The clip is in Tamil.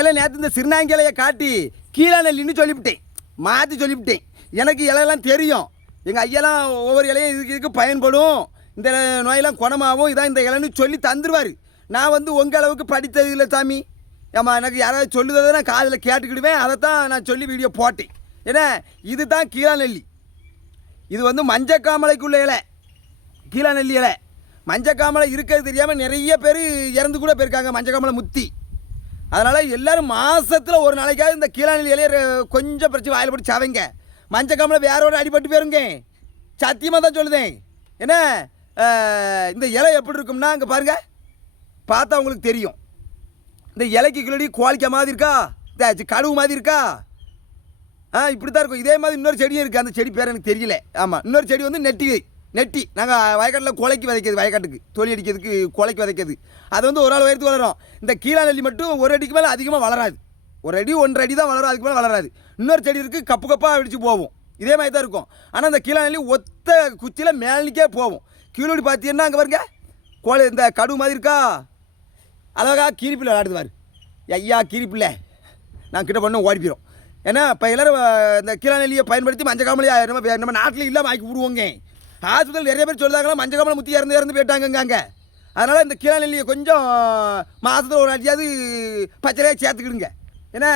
இல்லை நேற்று இந்த சிறுநாங்கிலையை காட்டி கீழே நெல்லின்னு சொல்லிவிட்டேன், மாற்றி சொல்லிவிட்டேன். எனக்கு இலையெல்லாம் தெரியும், எங்கள் ஐயெல்லாம் ஒவ்வொரு இலையும் இதுக்கு பயன்படும், இந்த நோயெல்லாம் குணமாகவும் இதான் இந்த இலைன்னு சொல்லி தந்துடுவார். நான் வந்து உங்கள் அளவுக்கு படித்தது இல்லை சாமி. ஏம்மா எனக்கு யாராவது சொல்லுறதை நான் காதில் கேட்டுக்கிடுவேன், அதை தான் நான் சொல்லி வீடியோ போட்டேன். ஏன்னா இது தான் கீழா நெல்லி. இது வந்து மஞ்சக்காமலைக்குள்ள இலை, கீழா நெல்லி இலை. மஞ்சக்காமலை இருக்கிறது தெரியாமல் நிறைய பேர் இறந்து கூட போயிருக்காங்க, மஞ்சக்காமலை முத்தி. அதனால் எல்லோரும் மாதத்தில் ஒரு நாளைக்காவது இந்த கீழா நெல்லி இலையை கொஞ்சம் பிரச்சனை வாயில் போட்டு சவைங்க. மஞ்சக்காமலை வேறோட அடிபட்டு போயிருங்க, சத்தியமாக தான் சொல்லுதேன். ஏன்னா இந்த இலை எப்படி இருக்கும்னா அங்கே பாருங்கள், பார்த்தா உங்களுக்கு தெரியும். இந்த இலைக்கு கிளடி கோழிக்காய் மாதிரி இருக்கா, இந்த கடுவு மாதிரி இருக்கா, இப்படி தான் இருக்கும். இதே மாதிரி இன்னொரு செடியும் இருக்குது, அந்த செடி பேர் எனக்கு தெரியல. ஆமாம், இன்னொரு செடி வந்து நெட்டி நாங்கள் வயக்காட்டில் குலைக்கு விதைக்கிறது, வயக்காட்டுக்கு தோழி அடிக்கிறதுக்கு குலைக்கு விதைக்கிறது. அது வந்து ஒரு ஆள் உயரத்துக்கு வளரும். இந்த கீழா நெல்லி மட்டும் ஒரு அடிக்கு மேலே அதிகமாக வளராது, ஒரு அடி 1.5 அடி தான் வளரும், அதுக்கு மேலே வளராது. இன்னொரு செடி இருக்குது, கப்பு கப்பாக அடித்து போகும், இதே மாதிரி தான் இருக்கும். ஆனால் இந்த கீழா நெல்லி ஒத்த குச்சியில் மேலிக்கே போகும். கீழோடி பார்த்தீங்கன்னா அங்கே பாருங்க கோழி இந்த கடுவு மாதிரி இருக்கா, அழகா கீரிப்பிள்ளை விளையாடுவார். ஐயா கீரிப்பிள்ளை நான் கிட்ட பண்ண ஓடி போயிடும். ஏன்னா இப்போ எல்லோரும் இந்த கீழா நெல்லியை பயன்படுத்தி மஞ்சக்காமலையை நம்ம நாட்டில் இல்லாமல் ஆக்கி விடுவோங்க. ஆஸ்பத்திரியில் நிறைய பேர் சொல்லுறாங்களா மஞ்சக்காமலை முத்தி இறந்து போயிட்டாங்க. அதனால் இந்த கீழா நெல்லியை கொஞ்சம் மாதத்தில் ஒரு அடியாவது பச்சையாக சேர்த்துக்கிடுங்க. ஏன்னா